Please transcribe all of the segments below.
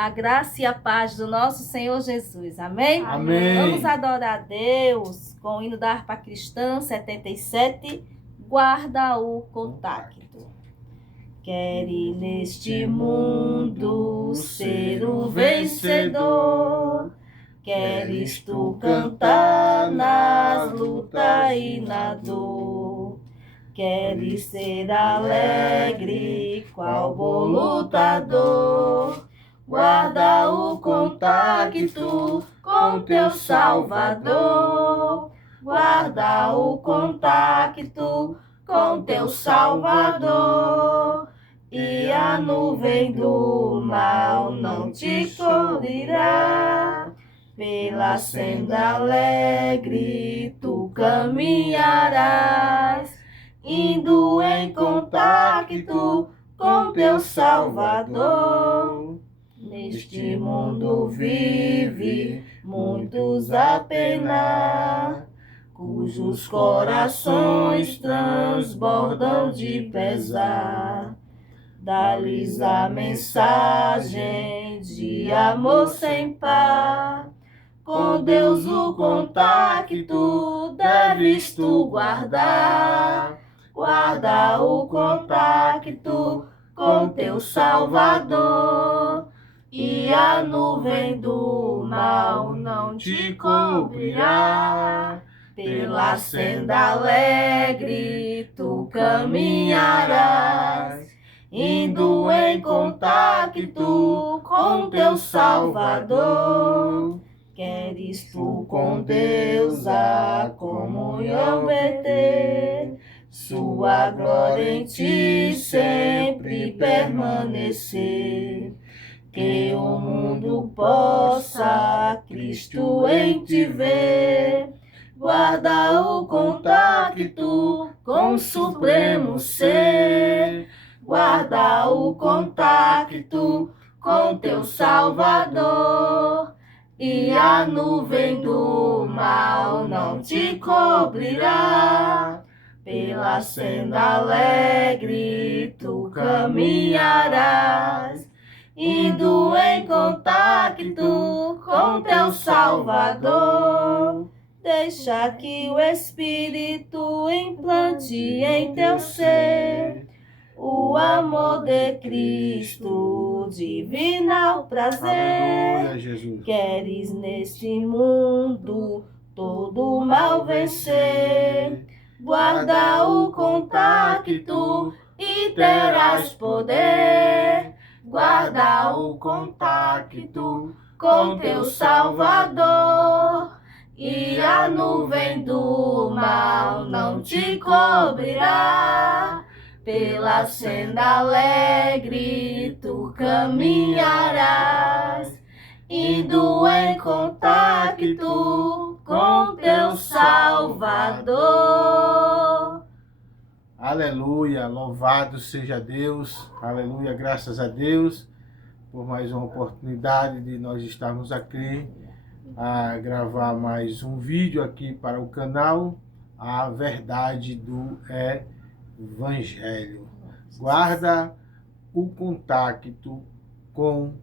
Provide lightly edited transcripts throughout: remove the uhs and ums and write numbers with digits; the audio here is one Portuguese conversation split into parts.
A graça e a paz do nosso Senhor Jesus. Amém? Amém. Vamos adorar a Deus com o hino da harpa cristã 77. Guarda o contacto. Queres neste mundo ser um vencedor? Queres tu cantar nas lutas e na dor? Queres ser alegre, qual bom lutador? Guarda o contacto com teu Salvador. Guarda o contacto com teu Salvador. E a nuvem do mal não te cobrirá. Pela senda alegre tu caminharás, indo em contacto com teu Salvador. Neste mundo vive muitos a penar, cujos corações transbordam de pesar. Dá-lhes a mensagem de amor sem par. Com Deus o contacto deves tu guardar. Guarda o contacto com teu Salvador. E a nuvem do mal não te cobrirá. Pela senda alegre tu caminharás, indo em contacto com teu Salvador. Queres tu com Deus a comunhão ter, sua glória em ti sempre permanecer. Que o mundo possa Cristo em ti ver. Guarda o contacto com o supremo ser. Guarda o contacto com teu Salvador. E a nuvem do mal não te cobrirá. Pela senda alegre tu caminharás, indo em contacto com teu Salvador. Deixa que o Espírito implante em teu ser o amor de Cristo, divinal prazer. Aleluia, Jesus. Queres neste mundo todo o mal vencer? Guarda o contacto e terás poder. Guarda o contacto com teu Salvador. E a nuvem do mal não te cobrirá. Pela senda alegre tu caminharás, indo em contacto com teu Salvador. Aleluia, louvado seja Deus, aleluia, graças a Deus por mais uma oportunidade de nós estarmos aqui a gravar mais um vídeo aqui para o canal A Verdade do Evangelho. Guarda o contacto com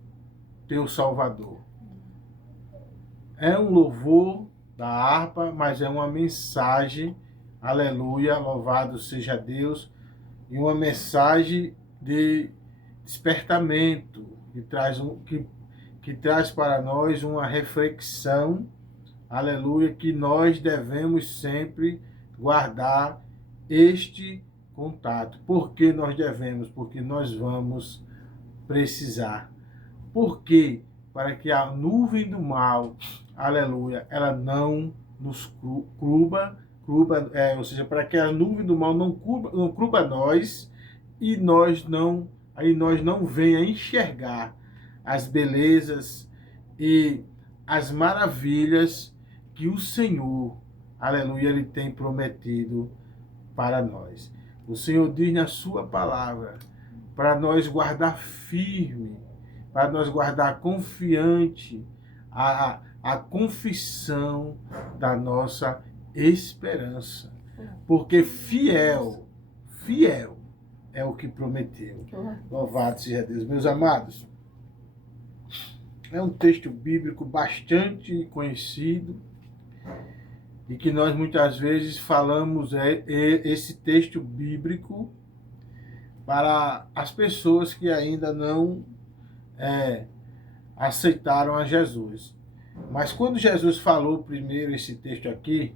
teu Salvador. É um louvor da harpa, mas é uma mensagem, aleluia, louvado seja Deus, e uma mensagem de despertamento que traz para nós uma reflexão, aleluia, que nós devemos sempre guardar este contato. Por que nós devemos? Porque nós vamos precisar. Por quê? Para que a nuvem do mal, aleluia, ela não nos cubra, ou seja, para que a nuvem do mal não cubra nós e nós não venha enxergar as belezas e as maravilhas que o Senhor, aleluia, Ele tem prometido para nós. O Senhor diz na sua palavra para nós guardar firme, para nós guardar confiante a confissão da nossa esperança. Porque fiel é o que prometeu. Louvado seja Deus. Meus amados, É um texto bíblico bastante conhecido e que nós muitas vezes falamos esse texto bíblico para as pessoas que ainda não aceitaram a Jesus. Mas quando Jesus falou primeiro esse texto aqui,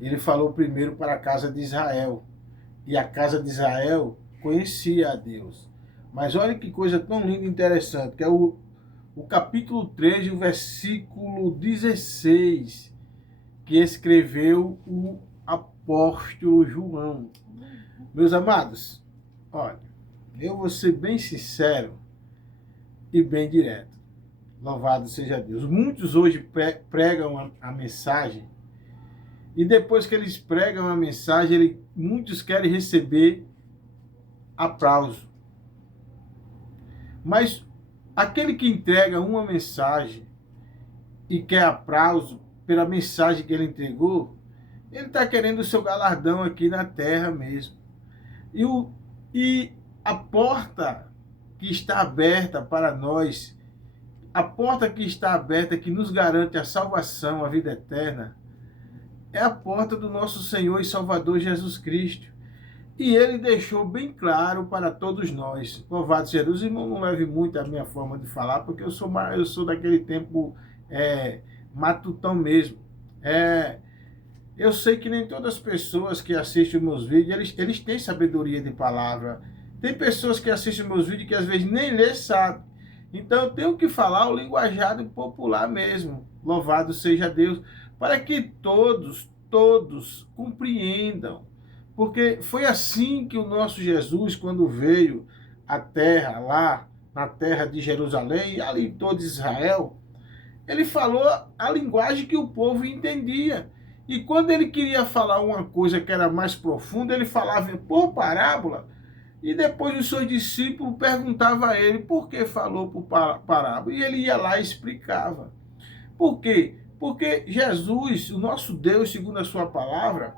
ele falou primeiro para a casa de Israel. E a casa de Israel conhecia a Deus. Mas olha que coisa tão linda e interessante, que é o capítulo 3, o versículo 16, que escreveu o apóstolo João. Meus amados, olha, eu vou ser bem sincero e bem direto. Louvado seja Deus. Muitos hoje pregam a mensagem e depois que eles pregam a mensagem, muitos querem receber aplauso. Mas aquele que entrega uma mensagem e quer aplauso pela mensagem que ele entregou, ele está querendo o seu galardão aqui na terra mesmo. E a porta que está aberta para nós, a porta que está aberta, que nos garante a salvação, a vida eterna, é a porta do nosso Senhor e Salvador Jesus Cristo. E ele deixou bem claro para todos nós. Louvado seja Deus. Irmão, não leve muito a minha forma de falar, porque eu sou daquele tempo matutão mesmo. Eu sei que nem todas as pessoas que assistem meus vídeos, eles têm sabedoria de palavra. Tem pessoas que assistem meus vídeos que às vezes nem lê sabem. Então eu tenho que falar o linguajar popular mesmo. Louvado seja Deus. Para que todos compreendam. Porque foi assim que o nosso Jesus, quando veio à terra, lá na terra de Jerusalém, e ali em todo Israel, ele falou a linguagem que o povo entendia. E quando ele queria falar uma coisa que era mais profunda, ele falava por parábola, e depois os seus discípulos perguntavam a ele por que falou por parábola. E ele ia lá e explicava. Por quê? Porque Jesus, o nosso Deus, segundo a sua palavra,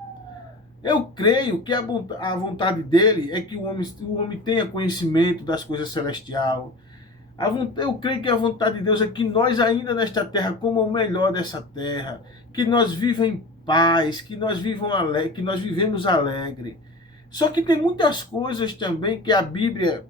eu creio que a vontade dele é que o homem tenha conhecimento das coisas celestiais. Eu creio que a vontade de Deus é que nós ainda nesta terra, como o melhor dessa terra, que nós vivemos em paz, que nós vivemos alegre. Só que tem muitas coisas também que a Bíblia,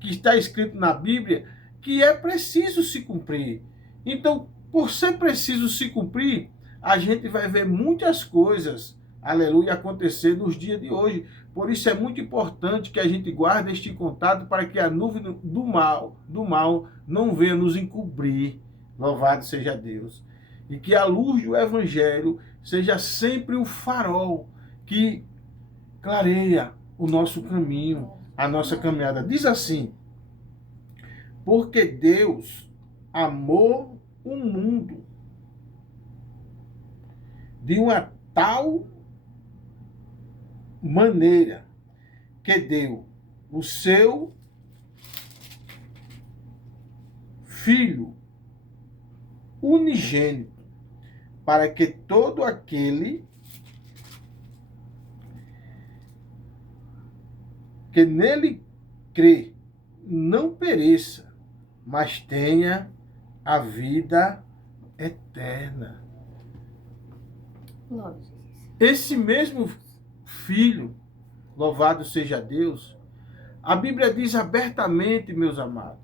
que está escrito na Bíblia, que é preciso se cumprir. Então, por ser preciso se cumprir, a gente vai ver muitas coisas, aleluia, acontecer nos dias de hoje. Por isso é muito importante que a gente guarde este contato para que a nuvem do mal não venha nos encobrir. Louvado seja Deus. E que a luz do Evangelho seja sempre o farol que clareia o nosso caminho, a nossa caminhada. Diz assim: porque Deus amou o mundo de uma tal maneira que deu o seu Filho unigênito, para que todo aquele que nele crê não pereça, mas tenha a vida eterna. Esse mesmo Filho, louvado seja Deus, a Bíblia diz abertamente, meus amados,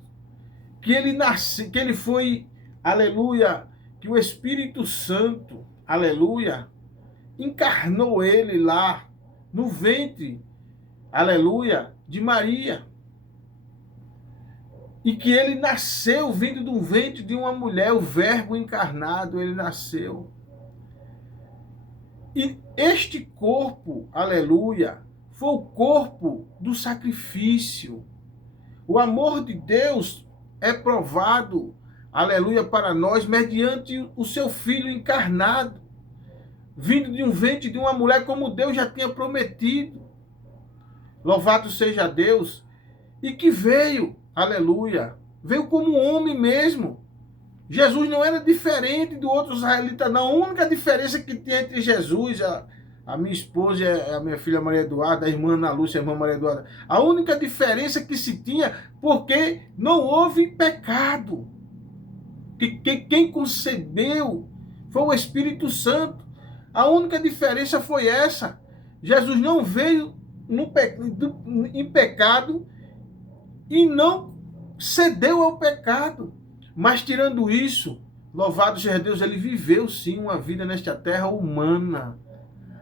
que ele foi, aleluia, que o Espírito Santo, aleluia, encarnou ele lá no ventre, aleluia, de Maria. E que ele nasceu vindo do ventre de uma mulher, o Verbo encarnado, ele nasceu. E este corpo, aleluia, foi o corpo do sacrifício. O amor de Deus é provado, aleluia, para nós, mediante o seu Filho encarnado, vindo de um ventre de uma mulher, como Deus já tinha prometido. Louvado seja Deus. E que veio, aleluia, veio como homem mesmo. Jesus não era diferente do outro israelita, não. A única diferença que tem entre Jesus, a minha esposa, a minha filha Maria Eduarda, a irmã Ana Lúcia, a irmã Maria Eduarda, a única diferença que se tinha, porque não houve pecado. quem concebeu foi o Espírito Santo. A única diferença foi essa. Jesus não veio em pecado e não cedeu ao pecado. Mas tirando isso, louvado seja Deus, ele viveu sim uma vida nesta terra humana.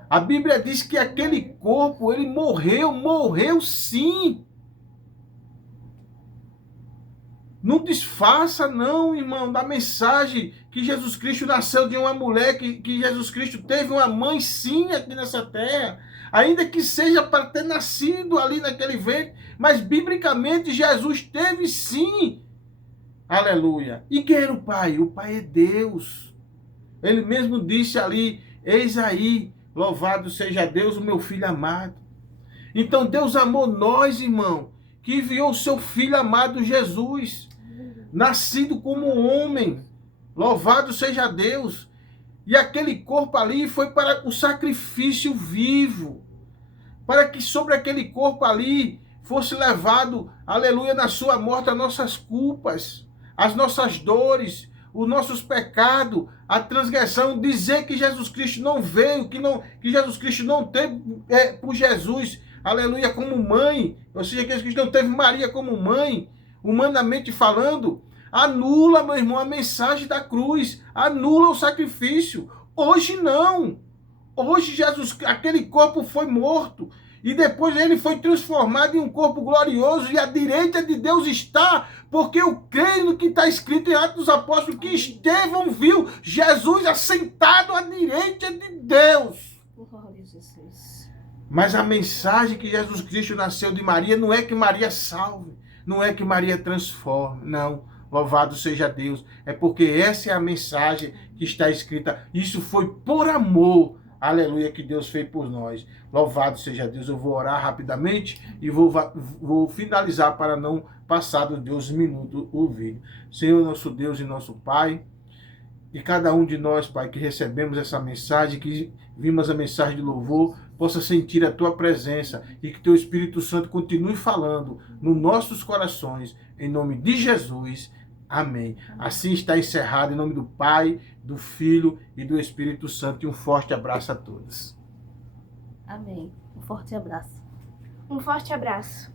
A Bíblia diz que aquele corpo, ele morreu sim. Não desfaça não, irmão, da mensagem que Jesus Cristo nasceu de uma mulher, que Jesus Cristo teve uma mãe sim aqui nessa terra. Ainda que seja para ter nascido ali naquele ventre, mas biblicamente Jesus teve sim. Aleluia. E quem era o Pai? O Pai é Deus. Ele mesmo disse ali, eis aí, louvado seja Deus, o meu filho amado. Então Deus amou nós, irmão, que enviou o seu filho amado Jesus, nascido como homem. Louvado seja Deus. E aquele corpo ali foi para o sacrifício vivo. Para que sobre aquele corpo ali fosse levado, aleluia, na sua morte as nossas culpas, as nossas dores, os nossos pecados, a transgressão. Dizer que Jesus Cristo não veio, que Jesus Cristo não teve por Jesus, aleluia, como mãe, ou seja, que Jesus Cristo não teve Maria como mãe, humanamente falando, anula, meu irmão, a mensagem da cruz, anula o sacrifício. Hoje não. Hoje Jesus, aquele corpo foi morto e depois ele foi transformado em um corpo glorioso e à direita de Deus está, porque eu creio no que está escrito em Atos dos Apóstolos, que Estevão viu Jesus assentado à direita de Deus. Glória a Jesus. Mas a mensagem que Jesus Cristo nasceu de Maria não é que Maria salve, não é que Maria transforme, não. Louvado seja Deus. É porque essa é a mensagem que está escrita. Isso foi por amor, aleluia, que Deus fez por nós. Louvado seja Deus. Eu vou orar rapidamente e vou finalizar para não passar dos 12 minutos o vídeo. Senhor, nosso Deus e nosso Pai, e cada um de nós, Pai, que recebemos essa mensagem, que vimos a mensagem de louvor, possa sentir a Tua presença e que Teu Espírito Santo continue falando nos nossos corações, em nome de Jesus. Amém. Assim está encerrado em nome do Pai, do Filho e do Espírito Santo. E um forte abraço a todos. Amém. Um forte abraço. Um forte abraço.